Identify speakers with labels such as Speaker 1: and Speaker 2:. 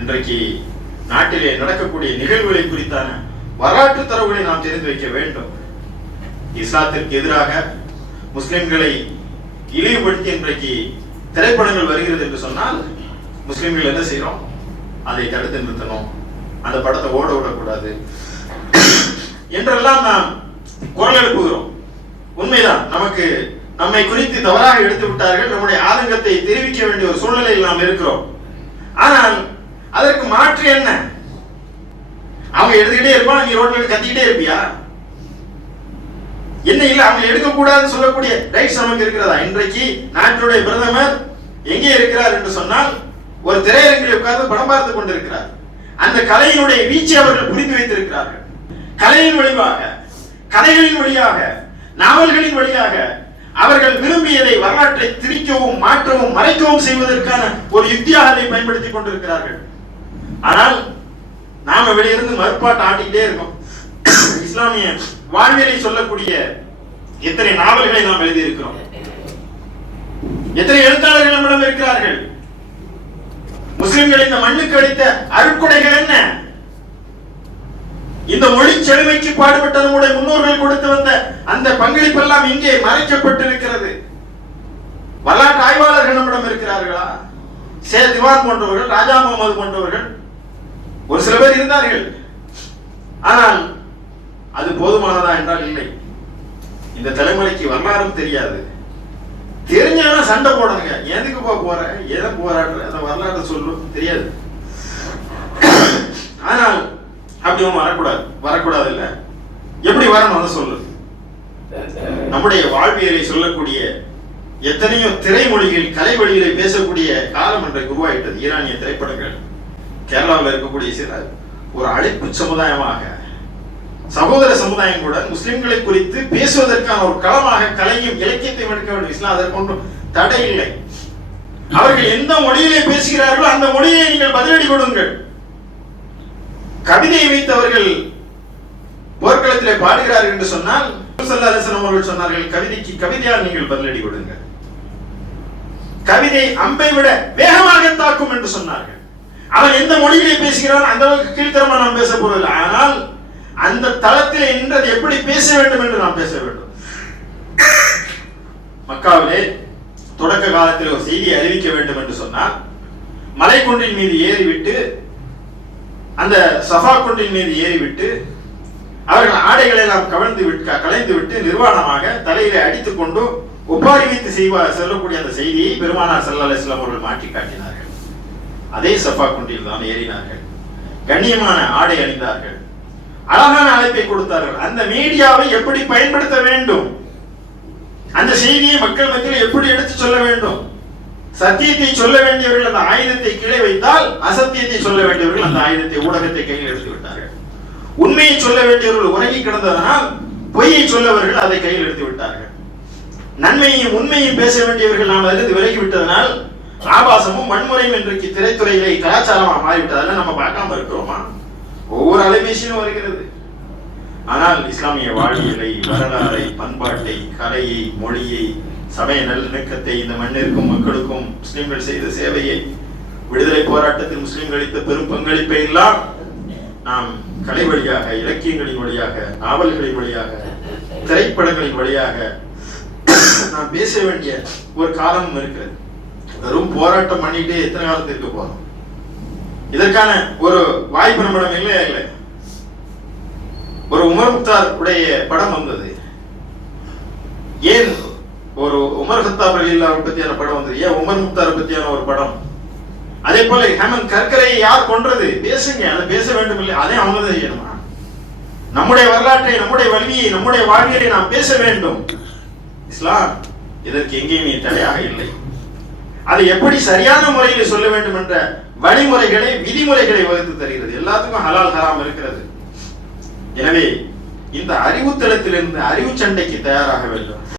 Speaker 1: இன்றைக்கு நாட்டிலே நடக்கக்கூடிய நிகழ்வுகளை குறித்தான வரலாற்று தரவுகளை நாம் தெரிந்து வைக்க வேண்டும். இஸ்லாத்திற்கு எதிராக முஸ்லிம்களை இழிவுபடுத்தி இன்றைக்கு திரைப்படங்கள் வருகிறது என்று சொன்னால் முஸ்லிம்கள் என்ன செய்யறோம் அதை தடுத்து நிறுத்தணும். அந்த படத்தை ஓட விடக்கூடாது. என்றெல்லாம் நாம் குரல் எழுப்புகிறோம். உண்மைதான் நமக்கு நம்மை குறித்து தவறாக எடுத்து விட்டார்கள் நம்முடைய ஆதங்கத்தை தெரிவிக்க வேண்டிய ஒரு சூழ்நிலையில் நாம் இருக்கிறோம். ஆனால் அதற்கு மாற்று என்ன? அவங்க எடுத்துக்கிட்டே இருப்பான் நீ ரோட்ல கத்திக்கிட்டே இருப்பியா? என்ன இல்ல அவங்க எடுக்கக்கூடாதுன்னு சொல்லக்கூடிய ரைட்ஸ் நமக்கு இருக்கிறதா? இன்றைக்கு நாட்டுடைய பிரதமர் எங்கே இருக்கிறார் என்று சொன்னால் ஒரு திரையரங்கில் உட்கார்ந்து படம் பார்த்து கொண்டிருக்கிறார். அந்த கலையினுடைய வீச்சை அவர்கள் புரிந்து வைத்திருக்கிறார்கள். கலையின் வழியாக கதைகளின் வழியாக நாவல்களின் வழியாக அவர்கள் விரும்பியதை வரலாற்றை திரிக்கவும் மாற்றவும் மறைக்கவும் செய்வதற்கான ஒரு யுக்தியாக அதை பயன்படுத்திக் கொண்டிருக்கிறார்கள். ஆனால் நாம வெளியிருந்து மறுப்பாட்டு ஆட்டிக்கிட்டே இருக்கோம். இஸ்லாமிய வாழ்வியலை சொல்லக்கூடிய எத்தனை நாவல்களை நாம் எழுதியிருக்கிறோம்? எத்தனை எழுத்தாளர்கள் நம்மிடம் இருக்கிறார்கள்? முஸ்லிம்கள் இந்த மண்ணுக்கு அளித்த அருட்கொடைகள் என்ன? இந்த மொழி செழுமைக்கு பாடுபட்ட நம்முடைய முன்னோர்கள் கொடுத்து வந்த அந்த பங்களிப்பெல்லாம் இங்கே மறைக்கப்பட்டிருக்கிறது. வரலாற்று ஆய்வாளர்கள் நம்மிடம் இருக்கிறார்களா? சே திவான் போன்றவர்கள் ராஜா முகமது போன்றவர்கள் ஒரு சில பேர் இருந்தார்கள். ஆனால் அது போதுமானதா என்றால் இல்லை. இந்த தலைமுறைக்கு வரலாறும் தெரியாது. தெரிஞ்சானா சண்டை போடுங்க. எதுக்கு போற? எதை போராடுற? அந்த வரலாறு சொல்லும். தெரியாது. ஆனால் அப்படி ஒன்றும் வரக்கூடாது. வரக்கூடாது இல்ல எப்படி வரணும் அதை சொல்லு. நம்முடைய வாழ்வியலை சொல்லக்கூடிய எத்தனையோ திரைமொழிகள் கலை வழிகளை பேசக்கூடிய காலம் இன்றைக்கு உருவாயிட்டது ஈரானிய திரைப்படங்கள். கேரளாவில் இருக்கக்கூடிய சில ஒரு அழைப்பு சமுதாயமாக சகோதர சமுதாயம் கூட முஸ்லிம்களை குறித்து பேசுவதற்கான ஒரு களமாக கலையும் இலக்கியத்தை எடுக்க வேண்டும். இஸ்லாம் அதற்கு ஒன்றும் தடை இல்லை. அவர்கள் எந்த மொழியிலே பேசுகிறார்களோ அந்த மொழியை நீங்கள் பதிலடி கொடுங்கள். கவிதையை வைத்தவர்கள் போர்க்களத்திலே பாடுகிறார்கள் என்று சொன்னால் அவர்கள் சொன்னார்கள் கவிதைக்கு கவிதையால் நீங்கள் பதிலடி கொடுங்கள். கவிதை அம்பை விட வேகமாக தாக்கும் என்று சொன்னார்கள். அவன் எந்த மொழியிலே பேசுகிறான் அந்த அளவுக்கு கீழ்த்தரமா நாம் பேச போறதில்லை. ஆனால் அந்த தளத்தில் நின்றது எப்படி பேச வேண்டும் என்று நாம் பேச வேண்டும். மக்காவிலே தொடக்க காலத்தில் ஒரு செய்தியை அறிவிக்க வேண்டும் என்று சொன்னால் மலைக்குன்றின் மீது ஏறிவிட்டு அந்த சஃபா குன்றின் மீது ஏறிவிட்டு அவர்கள் ஆடைகளை நாம் கவர்ந்து விட்டு கலைந்து விட்டு நிர்வாணமாக தலையிலே அடித்துக்கொண்டு ஒப்பாரி வைத்து செய்வார் செல்லக்கூடிய அந்த செய்தியை பெருமானார் சல்லா அலிஸ்லாம் அவர்கள் மாற்றி காட்டினார்கள். அதே சஃபா குன்றில் தான் ஏறினார்கள். கண்ணியமான ஆடை அணிந்தார்கள். அழகான அழைப்பை கொடுத்தார்கள். அந்த மீடியாவை எப்படி பயன்படுத்த வேண்டும்? அந்த செய்தியை மக்கள் மத்தியில் எப்படி எடுத்து சொல்ல வேண்டும்? சத்தியத்தை சொல்ல வேண்டியவர்கள் அந்த ஆயுதத்தை கீழே வைத்தால் அசத்தியத்தை சொல்ல வேண்டியவர்கள் அந்த ஆயுதத்தை ஊடகத்தை கையில் எடுத்து விட்டார்கள். உண்மையை சொல்ல வேண்டியவர்கள் உறங்கி கிடந்ததனால் பொய்யை சொல்லவர்கள் அதை கையில் எடுத்து விட்டார்கள். நன்மையையும் உண்மையும் பேச வேண்டியவர்கள் நாம் அதிலிருந்து விலகி விட்டதனால் ஆபாசமும் வன்முறையும் இன்றைக்கு திரைத்துறையிலே கலாச்சாரமா மாறிவிட்டதால நம்ம பார்க்காம இருக்கிறோமா? ஒவ்வொரு அலைபேசியிலும் வருகிறது. ஆனால் இஸ்லாமிய வாழ்வியலை வரலாறை பண்பாட்டை கலையை மொழியை சமய நல்லிணக்கத்தை இந்த மண்ணிற்கும் மக்களுக்கும் முஸ்லிம்கள் செய்த சேவையை விடுதலை போராட்டத்தில் முஸ்லிம்கள் அளித்த பெரும் பங்களிப்பை எல்லாம் நாம் கலை வழியாக இலக்கியங்களின் வழியாக நாவல்களின் வழியாக திரைப்படங்களின் வழியாக நாம் பேச வேண்டிய ஒரு காலமும் இருக்கிறது. வெறும் போராட்டம் பண்ணிட்டு எத்தனை காலத்திற்கு போறோம்? இதற்கான ஒரு வாய்ப்பு நம்மிடம் இல்லையா இல்லை? ஒரு உமர் முக்தார் உடைய படம் வந்தது. ஏன் ஒரு உமர் ஹத்தாப் அலில்லாவை பத்தியான படம் வந்தது? ஏன் உமர் முக்தார் பத்தியான ஒரு படம்? அதே போல ஹேமந்த் கர்கரையை யார் கொன்றது? பேசுங்க. அதை பேச வேண்டும் இல்லை. அதே அவங்க தான் செய்யணுமா? நம்முடைய வரலாற்றை நம்முடைய வலிமையை நம்முடைய வாழ்வியலை நாம் பேச வேண்டும். இஸ்லாம் இதற்கு எங்கேயுமே தடையாக இல்லை. அதை எப்படி சரியான முறையில் சொல்ல வேண்டும் என்ற வழிமுறைகளை விதிமுறைகளை வகுத்து தருகிறது. எல்லாத்துக்கும் ஹலால் ஹராம் இருக்கிறது. எனவே இந்த அறிவுத்தளத்திலிருந்து அறிவு சண்டைக்கு தயாராக வேண்டும்.